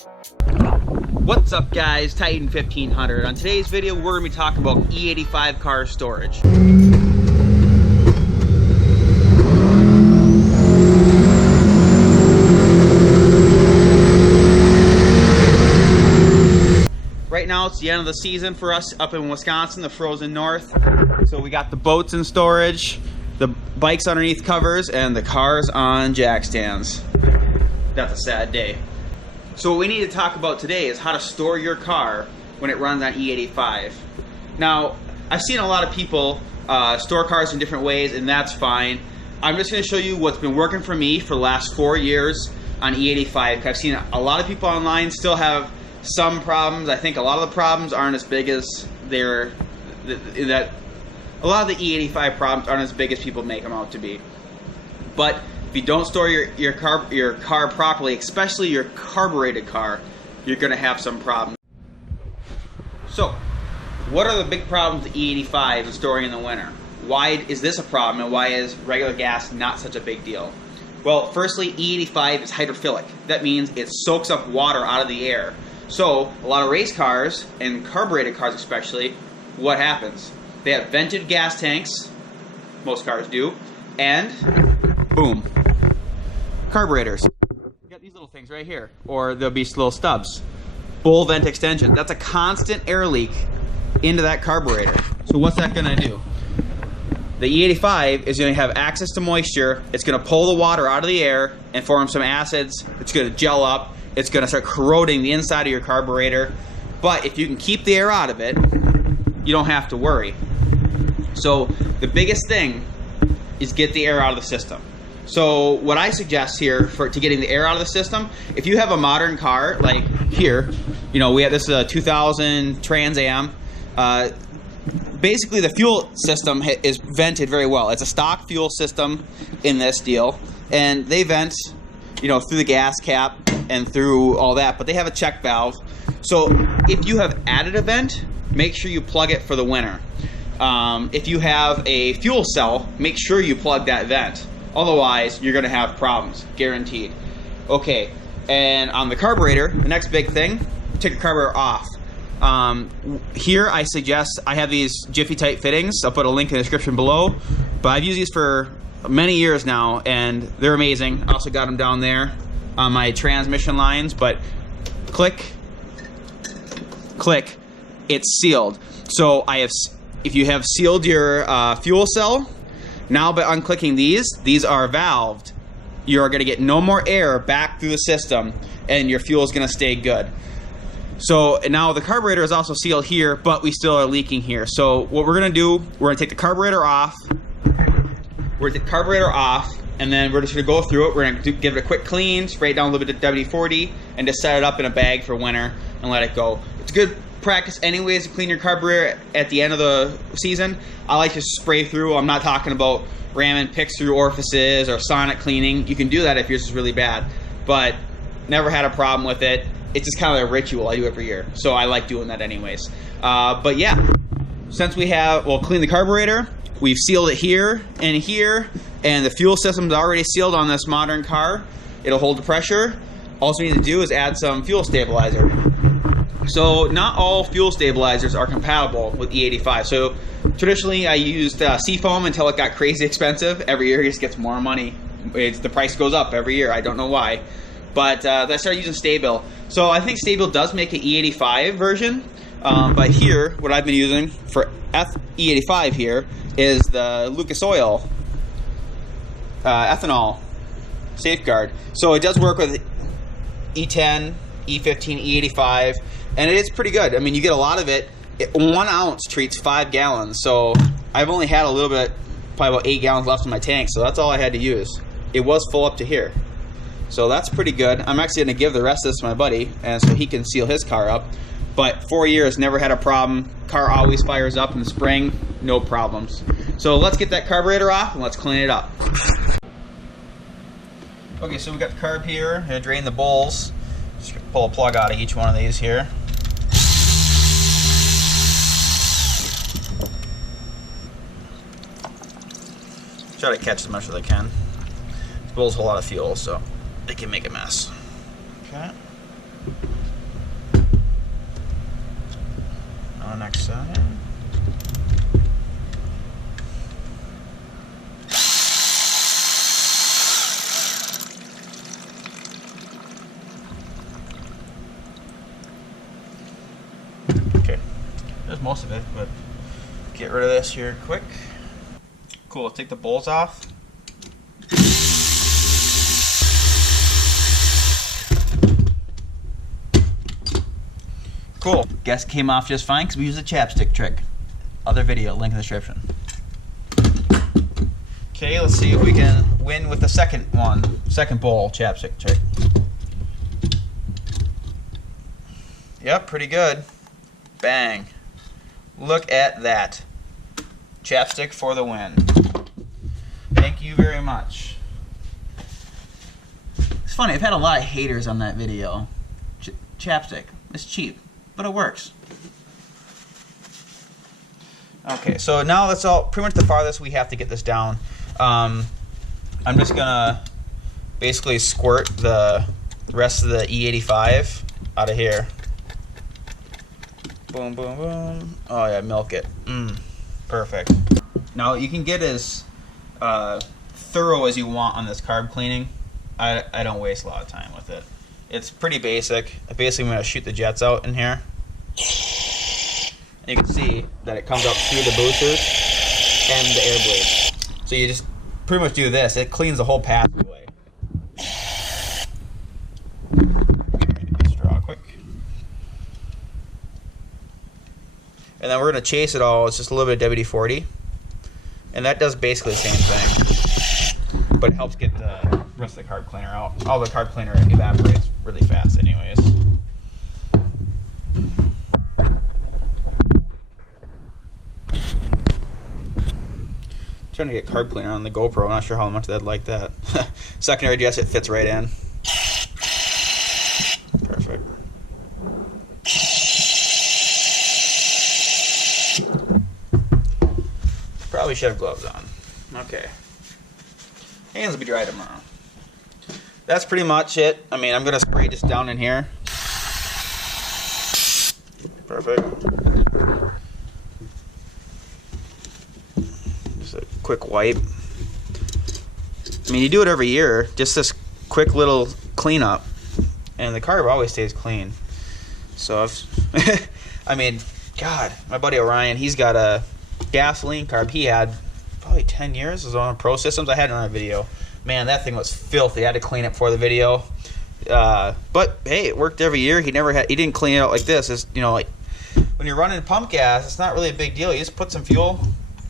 What's up guys, Titan 1500. On today's video we're going to be talking about E85 car storage. Right now it's the end of the season for us up in Wisconsin, the frozen north. So we got the boats in storage, the bikes underneath covers, and the cars on jack stands. That's a sad day. So what we need to talk about today is how to store your car when it runs on E85. Now, I've seen a lot of people store cars in different ways, and that's fine. I'm just going to show you what's been working for me for the last 4 years on E85. I've seen a lot of people online still have some problems. I think a lot of the problems aren't as big as a lot of the E85 problems aren't as big as people make them out to be. But if you don't store your car properly, especially your carbureted car, you're going to have some problems. So, what are the big problems with E85 and storing in the winter? Why is this a problem, and why is regular gas not such a big deal? Well, firstly, E85 is hydrophilic. That means it soaks up water out of the air. So, a lot of race cars, and carbureted cars especially, what happens? They have vented gas tanks, most cars do, and boom, carburetors. You got these little things right here, or there'll be little stubs. Bull vent extension. That's a constant air leak into that carburetor. So what's that gonna do? The E85 is gonna have access to moisture. It's gonna pull the water out of the air and form some acids. It's gonna gel up. It's gonna start corroding the inside of your carburetor. But if you can keep the air out of it, you don't have to worry. So the biggest thing is get the air out of the system. So what I suggest here to getting the air out of the system, if you have a modern car, like here, you know, this is a 2000 Trans Am. Basically the fuel system is vented very well. It's a stock fuel system in this deal, and they vent, you know, through the gas cap and through all that, but they have a check valve. So if you have added a vent, make sure you plug it for the winter. If you have a fuel cell, make sure you plug that vent. Otherwise, you're going to have problems, guaranteed. Okay, and on the carburetor, the next big thing, take the carburetor off. Here, I suggest, I have these Jiffy type fittings. I'll put a link in the description below. But I've used these for many years now, and they're amazing. I also got them down there on my transmission lines. But click, click, it's sealed. So if you have sealed your fuel cell, now by unclicking these are valved. You're going to get no more air back through the system, and your fuel is going to stay good. So now the carburetor is also sealed here, but we still are leaking here. So what we're going to do, we're going to take the carburetor off. We're going to take the carburetor off, and then we're just going to go through it. We're going to give it a quick clean, spray it down a little bit of WD-40, and just set it up in a bag for winter and let it go. It's good practice anyways to clean your carburetor at the end of the season. I like to spray through. I'm not talking about ramming picks through orifices or sonic cleaning. You can do that if yours is really bad, but never had a problem with it. It's just kind of a ritual I do every year, so I like doing that anyways. But yeah, since we'll clean the carburetor, we've sealed it here, and the fuel system's already sealed on this modern car. It'll hold the pressure. All we need to do is add some fuel stabilizer. So not all fuel stabilizers are compatible with E85. So traditionally I used Seafoam until it got crazy expensive. Every year it just gets more money. The price goes up every year. I don't know why. But I started using Stabil. So I think Stabil does make an E85 version. But here, what I've been using for E85 here is the Lucas Oil Ethanol Safeguard. So it does work with E10, E15, E85. And it is pretty good. I mean, you get a lot of it. 1 ounce treats 5 gallons. So I've only had a little bit, probably about 8 gallons left in my tank. So that's all I had to use. It was full up to here. So that's pretty good. I'm actually going to give the rest of this to my buddy, and so he can seal his car up. But 4 years, never had a problem. Car always fires up in the spring. No problems. So let's get that carburetor off and let's clean it up. Okay, so we got the carb here. I'm going to drain the bowls. Just pull a plug out of each one of these here. Try to catch as much as I can. This bowl's a whole lot of fuel, so it can make a mess. Okay. On the next side. Okay, there's most of it, but get rid of this here quick. Cool, let's take the bowls off. Cool. Guess it came off just fine because we used the chapstick trick. Other video, link in the description. Okay, let's see if we can win with the second bowl chapstick trick. Yep, pretty good. Bang. Look at that. Chapstick for the win. Thank you very much. It's funny, I've had a lot of haters on that video. Chapstick. It's cheap, but it works. Okay, so now that's all pretty much the farthest we have to get this down. I'm just gonna basically squirt the rest of the E85 out of here. Boom, boom, boom. Oh yeah, milk it. Perfect. Now you can get as thorough as you want on this carb cleaning. I don't waste a lot of time with it. It's pretty basic. Basically, I'm going to shoot the jets out in here. And you can see that it comes up through the boosters and the air blades. So you just pretty much do this. It cleans the whole pathway. Straw quick. And then we're going to chase it all. It's just a little bit of WD-40. And that does basically the same thing. But it helps get the rest of the carb cleaner out. All the carb cleaner evaporates really fast anyways. Trying to get carb cleaner on the GoPro. I'm not sure how much they'd like that. Secondary DS, it fits right in. Perfect. Probably should have gloves on. Okay. Hands will be dry tomorrow. That's pretty much it. I mean, I'm going to spray this down in here. Perfect. Just a quick wipe. I mean, you do it every year. Just this quick little cleanup. And the carb always stays clean. So, I mean, God, my buddy Orion, he's got a gasoline carb he had probably 10 years. It was on Pro Systems. I had it on a video. Man, that thing was filthy. I had to clean it for the video. But hey, it worked every year. He didn't clean it out like this. It's, you know, like when you're running pump gas, it's not really a big deal. You just put some fuel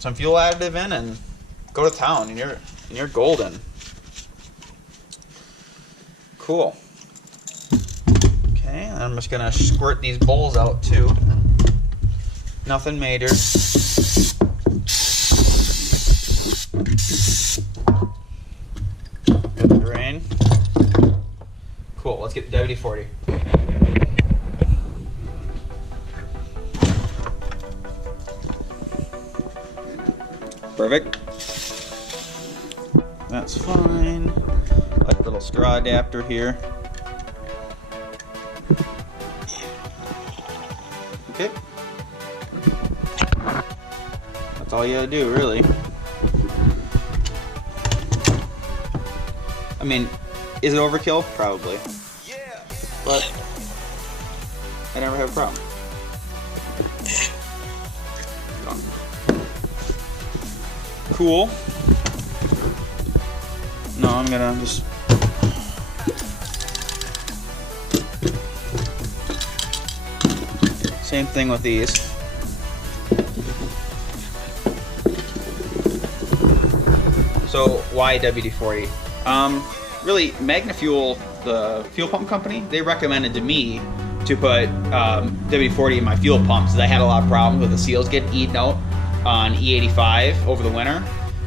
additive in and go to town, and you're golden. Cool. Okay, I'm just gonna squirt these bowls out too. Nothing major. Good drain. Cool, let's get the WD-40. Perfect. That's fine. Like a little straw adapter here. Okay. That's all you gotta do, really. I mean, is it overkill? Probably. But I never have a problem. Cool. No, I'm gonna just same thing with these. So why WD-40? Really, MagnaFuel, the fuel pump company, they recommended to me to put WD-40 in my fuel pumps because I had a lot of problems with the seals getting eaten out on E85 over the winter.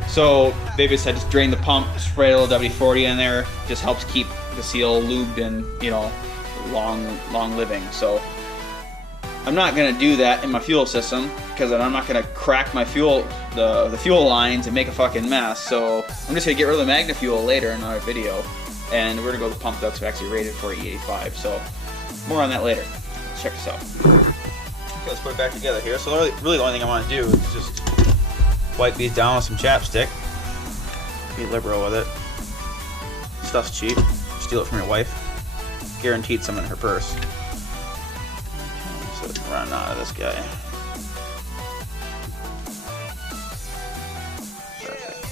So they just said just drain the pump, spray a little WD-40 in there, just helps keep the seal lubed and, you know, long living. So I'm not gonna do that in my fuel system because I'm not gonna crack my fuel, the fuel lines and make a fucking mess. So I'm just gonna get rid of the MagnaFuel later in another video, and we're gonna go with the pump that's actually rated for E85. So more on that later. Let's check this out. Okay, let's put it back together here. So really the only thing I want to do is just wipe these down with some chapstick. Be liberal with it. Stuff's cheap. Steal it from your wife. Guaranteed some in her purse. Okay, so run out of this guy. Perfect.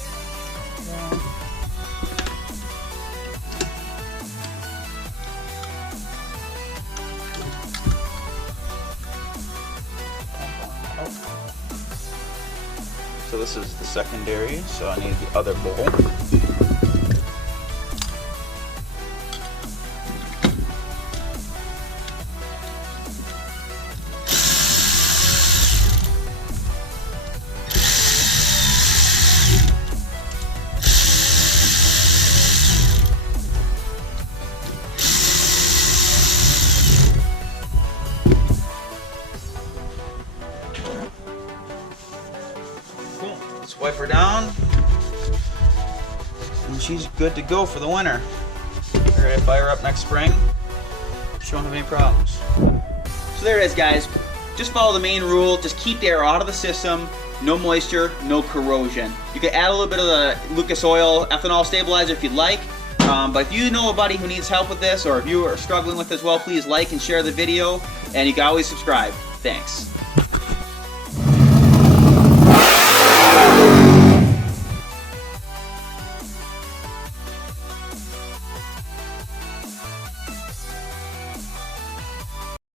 So this is the secondary, so I need the other bowl. Wipe her down, and she's good to go for the winter. We're ready to fire her up next spring. She won't have any problems. So there it is, guys. Just follow the main rule. Just keep the air out of the system. No moisture, no corrosion. You can add a little bit of the Lucas Oil ethanol stabilizer if you'd like. But if you know a buddy who needs help with this, or if you are struggling with this as well, please like and share the video, and you can always subscribe. Thanks.